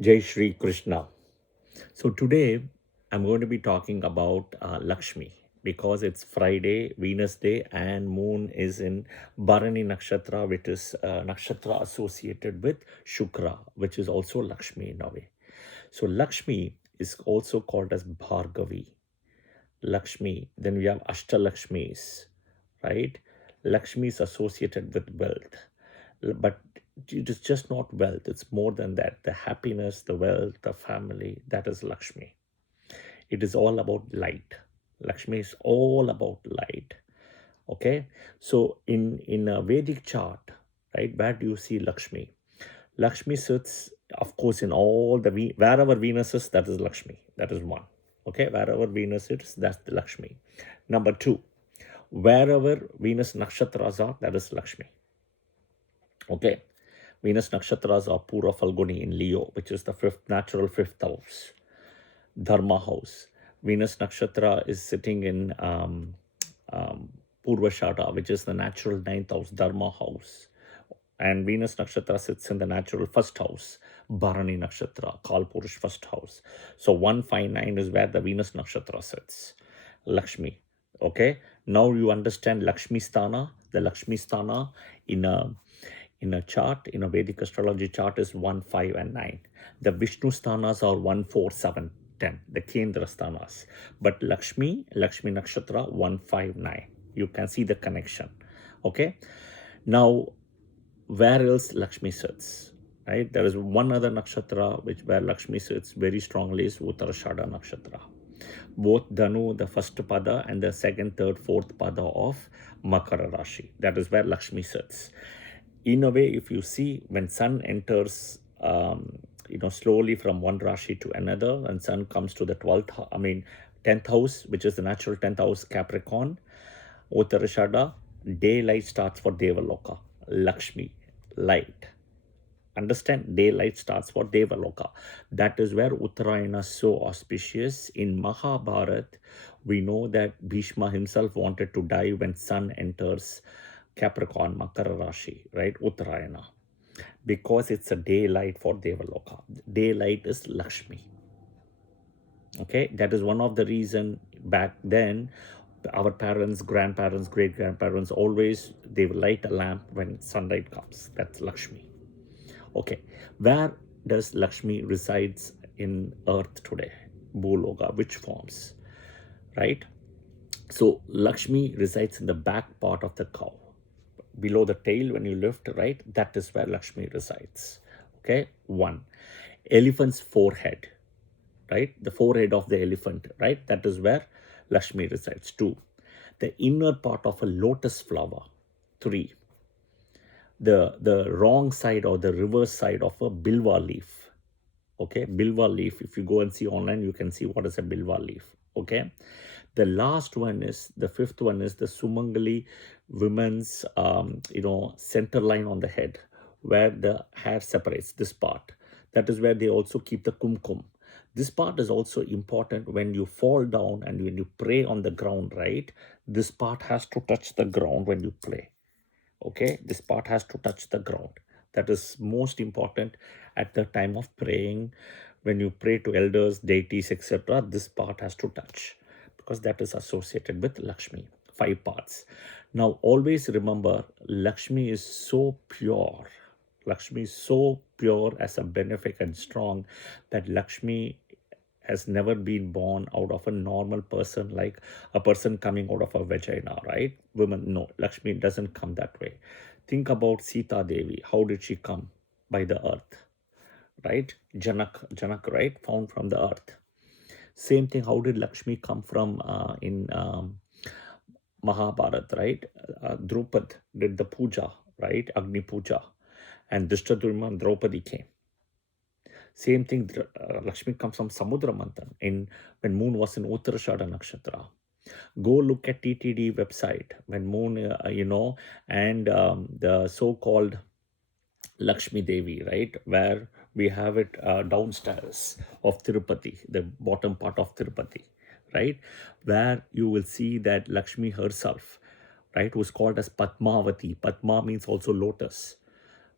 Jai Shri Krishna. So today I'm going to be talking about Lakshmi because it's Friday, Venus Day, and Moon is in Bharani Nakshatra, which is Nakshatra associated with Shukra, which is also Lakshmi in a way. So Lakshmi is also called as Bhargavi. Lakshmi, then we have Ashtalakshmis, right? Lakshmi is associated with wealth, but it is just not wealth, it's more than that. The happiness, the wealth, the family, that is Lakshmi. It is all about light. Lakshmi is all about light. Okay, so in a Vedic chart, right, where do you see Lakshmi? Lakshmi sits, of course, in all the wherever Venus is, that is Lakshmi. That is one. Okay, wherever Venus is, that's the Lakshmi. Number two, wherever Venus nakshatras are, that is Lakshmi. Okay, Venus nakshatras are Pura Falguni in Leo, which is the natural fifth house, Dharma house. Venus nakshatra is sitting in Purvashada, which is the natural ninth house, Dharma house. And Venus nakshatra sits in the natural first house, Bharani nakshatra, Kalpurush first house. So 159 is where the Venus nakshatra sits, Lakshmi. Okay, now you understand Lakshmi Sthana. The Lakshmi Sthana in a chart, in a Vedic astrology chart, is 1, 5, and 9. The Vishnu Sthanas are 1, 4, 7, 10, the Kendra Sthanas. But Lakshmi Nakshatra, 1, 5, 9. You can see the connection. Okay, now where else Lakshmi sits, right? There is one other nakshatra where Lakshmi sits very strongly is Uttarashada nakshatra. Both Dhanu, the first pada, and the second, third, fourth pada of Makara Rashi. That is where Lakshmi sits. In a way, if you see, when sun enters, slowly from one Rashi to another, and sun comes to the 10th house, which is the natural 10th house, Capricorn, Uttarashada, daylight starts for Devaloka. Lakshmi, light. Understand? Daylight starts for Devaloka. That is where Uttarayana is so auspicious. In Mahabharata, we know that Bhishma himself wanted to die when sun enters Capricorn, Makara Rashi, right? Uttarayana. Because it's a daylight for Devaloka. Daylight is Lakshmi. Okay, that is one of the reason back then our parents, grandparents, great grandparents always they will light a lamp when sunlight comes. That's Lakshmi. Okay, where does Lakshmi resides in earth today? Bhuloka, which forms, right? So Lakshmi resides in the back part of the cow, below the tail when you lift, right? That is where Lakshmi resides. Okay, one. Elephant's forehead, right? The forehead of the elephant, right? That is where Lakshmi resides. 2. The inner part of a lotus flower. 3. The wrong side or the reverse side of a bilva leaf. Okay, bilva leaf. If you go and see online, you can see what is a bilva leaf. Okay, the last one is the fifth one is the Sumangali women's center line on the head where the hair separates this part. That is where they also keep the kumkum. This part is also important when you fall down and when you pray on the ground, right? This part has to touch the ground when you pray. Okay, this part has to touch the ground. That is most important at the time of praying. When you pray to elders, deities, etc., this part has to touch because that is associated with Lakshmi. 5 parts. Now always remember, Lakshmi is so pure. Lakshmi is so pure as a benefic and strong that Lakshmi has never been born out of a normal person, like a person coming out of a vagina, right? Women, no, Lakshmi doesn't come that way. Think about Sita Devi. How did she come? By the earth, right? Janak, right? Found from the earth. Same thing, how did Lakshmi come from in Mahabharata, right? Draupad did the puja, right? Agni puja. And Drishtadyumna and Draupadi came. Same thing, Lakshmi comes from Samudra Manthan when moon was in Uttarashada Nakshatra. Go look at TTD website when moon, and the so-called Lakshmi Devi, right, where we have it downstairs of Tirupati, the bottom part of Tirupati, right, where you will see that Lakshmi herself, right, was called as Padmavati. Padma means also lotus,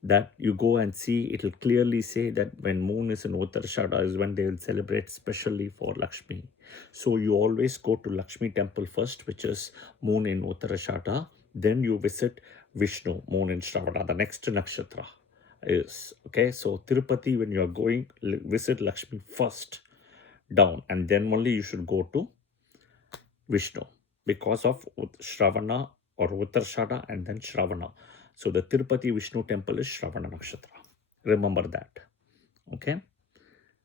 that you go and see, it will clearly say that when moon is in Uttarashada is when they will celebrate specially for Lakshmi. So you always go to Lakshmi temple first, which is moon in Uttarashada. Then you visit Vishnu, moon in Shravana, the next nakshatra is. Okay, so Tirupati, when you are going, visit Lakshmi first down, and then only you should go to Vishnu because of Shravana or Uttarashada and then Shravana. So the Tirupati Vishnu temple is Shravana Nakshatra. Remember that. Okay.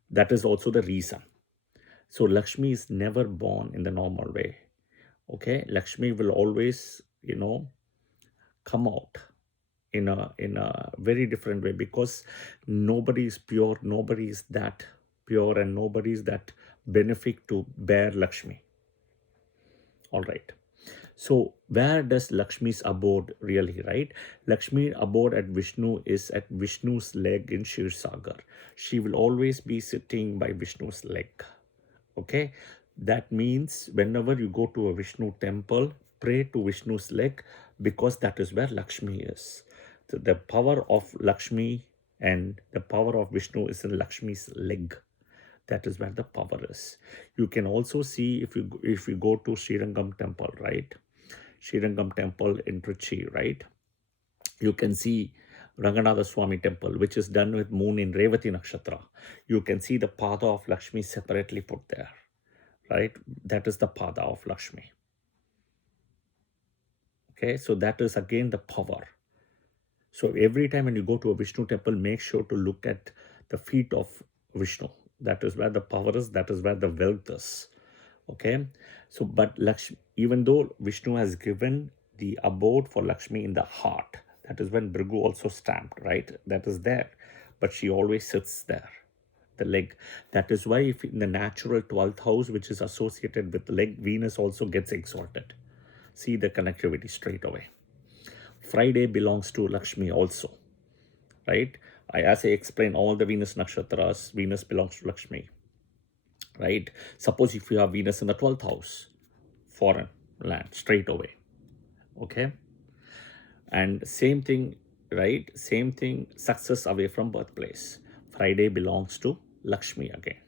That is also the reason. So Lakshmi is never born in the normal way. Okay. Lakshmi will always, come out in a very different way, because nobody is pure, nobody is that pure, and nobody is that benefic to bear Lakshmi. All right. So where does Lakshmi's abode really, right? Lakshmi abode at Vishnu is at Vishnu's leg in Shirsagar. She will always be sitting by Vishnu's leg. Okay. That means whenever you go to a Vishnu temple, pray to Vishnu's leg, because that is where Lakshmi is. So the power of Lakshmi and the power of Vishnu is in Lakshmi's leg. That is where the power is. You can also see if you go to Srirangam temple, right? Srirangam temple in Trichy, right? You can see Ranganatha Swami temple, which is done with moon in Revati Nakshatra. You can see the Pada of Lakshmi separately put there, right? That is the Pada of Lakshmi. Okay, so that is again the power. So every time when you go to a Vishnu temple, make sure to look at the feet of Vishnu. That is where the power is, that is where the wealth is. Okay, so but Lakshmi, even though Vishnu has given the abode for Lakshmi in the heart, that is when Bhrigu also stamped, right? That is there, but she always sits there, the leg. That is why if in the natural 12th house, which is associated with the leg, Venus also gets exalted. See the connectivity straight away. Friday belongs to Lakshmi also, right? As I explained all the Venus nakshatras, Venus belongs to Lakshmi, right? Suppose if you have Venus in the 12th house, foreign land, straight away, okay? And same thing, right? Same thing, success away from birthplace. Friday belongs to Lakshmi again,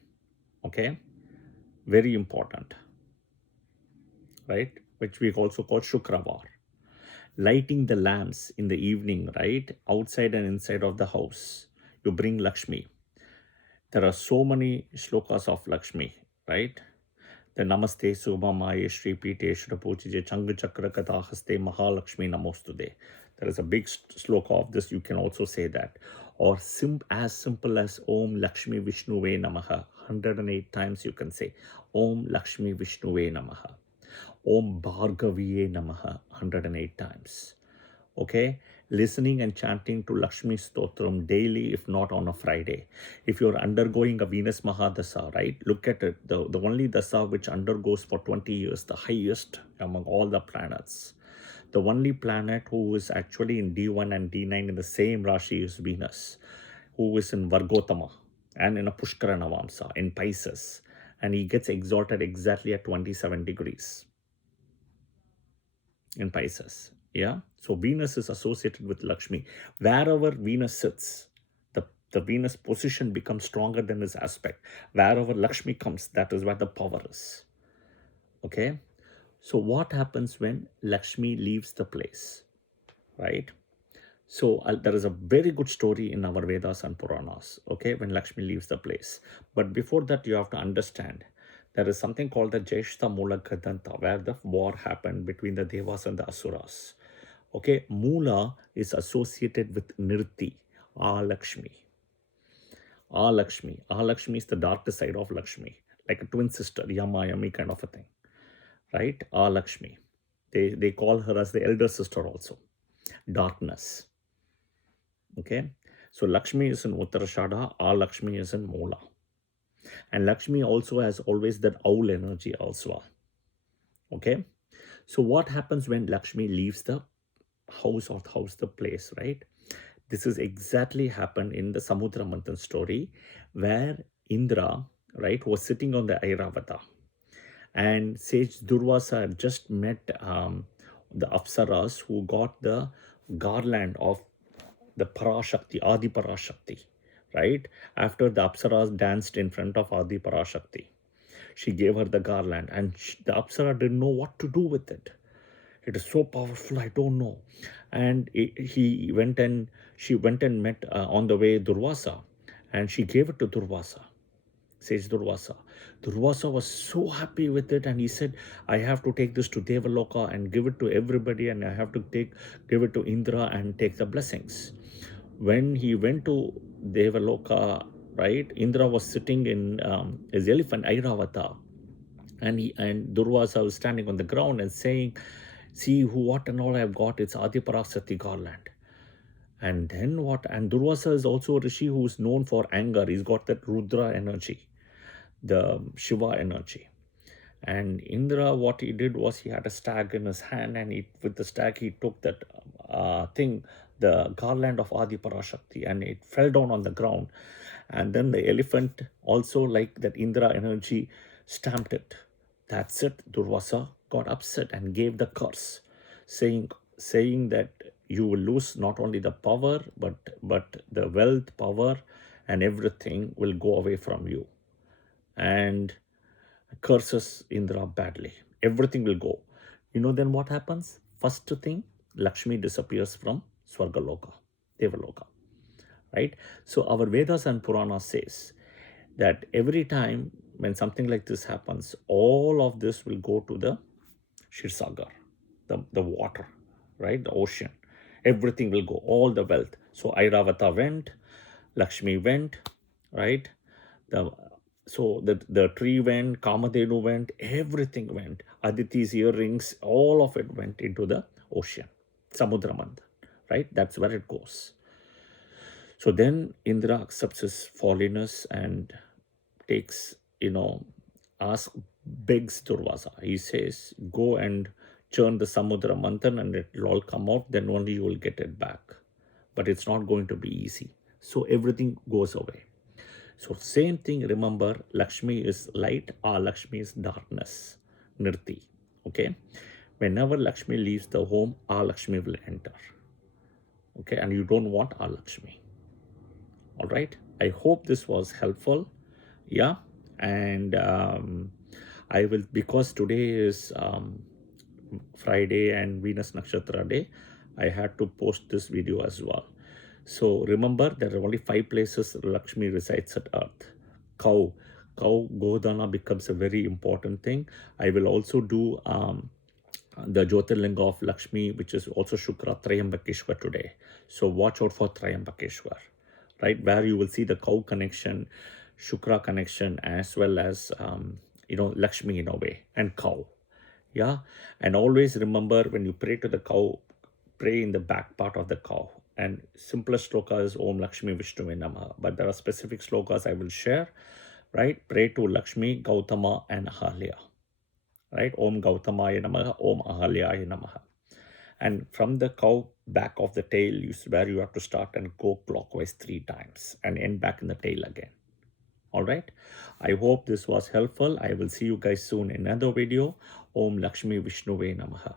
okay? Very important, right? Which we also call Shukravar. Lighting the lamps in the evening, right? Outside and inside of the house, you bring Lakshmi. There are so many shlokas of Lakshmi, right? The Namaste Subhamaye Shri Pite Shra Pujije Changa Chakra Katha Haste Mahalakshmi Namostude. There is a big sloka of this. You can also say that. Or as simple as Om Lakshmi Vishnuve Namaha. 108 times you can say Om Lakshmi Vishnuve Namaha. Om Bhargaviye Namaha 108 times. Okay, listening and chanting to Lakshmi Stotram daily, if not on a Friday. If you're undergoing a Venus Mahadasa, right, look at it, the only dasa which undergoes for 20 years, the highest among all the planets. The only planet who is actually in D1 and D9 in the same Rashi is Venus, who is in Vargotama and in a Pushkara Navamsa, in Pisces. And he gets exalted exactly at 27 degrees in Pisces. Yeah. So Venus is associated with Lakshmi. Wherever Venus sits, the Venus position becomes stronger than its aspect. Wherever Lakshmi comes, that is where the power is. Okay. So what happens when Lakshmi leaves the place, right? So there is a very good story in our Vedas and Puranas, okay, when Lakshmi leaves the place. But before that, you have to understand there is something called the Jeshta Mula Gadanta, where the war happened between the Devas and the Asuras. Okay, Mula is associated with Nirti, Lakshmi. Lakshmi. Lakshmi is the darker side of Lakshmi, like a twin sister, Yama, Yami kind of a thing, right? Lakshmi. They call her as the elder sister also. Darkness. Okay, so Lakshmi is in Uttarashada, Lakshmi is in Mula. And Lakshmi also has always that owl energy also. Okay, so what happens when Lakshmi leaves the house or the place, right? This is exactly happened in the Samudra Manthan story, where Indra, right, was sitting on the Airavata, and Sage Durvasa had just met the Apsaras who got the garland of the Parashakti, Adi Parashakti, right? After the Apsaras danced in front of Adi Parashakti, she gave her the garland, and the Apsara didn't know what to do with it. It is so powerful, I don't know. And she went and met on the way Durvasa, and she gave it to Durvasa, says Durvasa. Durvasa was so happy with it, and he said, I have to take this to Devaloka and give it to everybody, and I have to give it to Indra and take the blessings. When he went to Devaloka, right, Indra was sitting in his elephant Airavata, and Durvasa was standing on the ground and saying, see what and all I've got, it's Adiparasati garland. And then what? And Durvasa is also a rishi who is known for anger. He's got that Rudra energy, the Shiva energy. And Indra, what he did was he had a stag in his hand, and with the stag he took that the garland of Adi Parashakti, and it fell down on the ground. And then the elephant also, like that Indra energy, stamped it. That's it. Durvasa got upset and gave the curse, saying that you will lose not only the power, but the wealth, power, and everything will go away from you. And curses Indra badly. Everything will go. Then what happens? First thing, Lakshmi disappears from Swargaloka, Devaloka, right? So our Vedas and Purana says that every time when something like this happens, all of this will go to the Shirsagar, the water, right? The ocean. Everything will go, all the wealth. So Airavata went, Lakshmi went, right? So the tree went, Kamadhenu went, everything went. Aditi's earrings, all of it went into the ocean, Samudramand, right? That's where it goes. So then Indra accepts his falliness and takes, begs Durvasa. He says, go and churn the Samudra Manthan and it will all come out, then only you will get it back. But it's not going to be easy. So everything goes away. So same thing, remember, Lakshmi is light, Lakshmi is darkness, Nirti, okay? Whenever Lakshmi leaves the home, Lakshmi will enter, okay? And you don't want Lakshmi, all right? I hope this was helpful, yeah? And I will, because today is Friday and Venus Nakshatra day, I had to post this video as well. So remember, there are only 5 places Lakshmi resides at earth. Cow Godana becomes a very important thing. I will also do the Jyotirlinga of Lakshmi, which is also Shukra Trayambakeshwar today. So watch out for Trayambakeshwar, right? Where you will see the cow connection, Shukra connection, as well as, Lakshmi in a way, and cow. Yeah. And always remember, when you pray to the cow, pray in the back part of the cow. And simplest sloka is Om Lakshmi Vishnuve Namaha. But there are specific slokas I will share, right? Pray to Lakshmi, Gautama, and Ahalya, right? Om Gautamaya Namaha, Om Ahalyaya Namaha. And from the cow back of the tail is where you have to start and go clockwise 3 times and end back in the tail again. All right. I hope this was helpful. I will see you guys soon in another video. Om Lakshmi Vishnuve Namaha.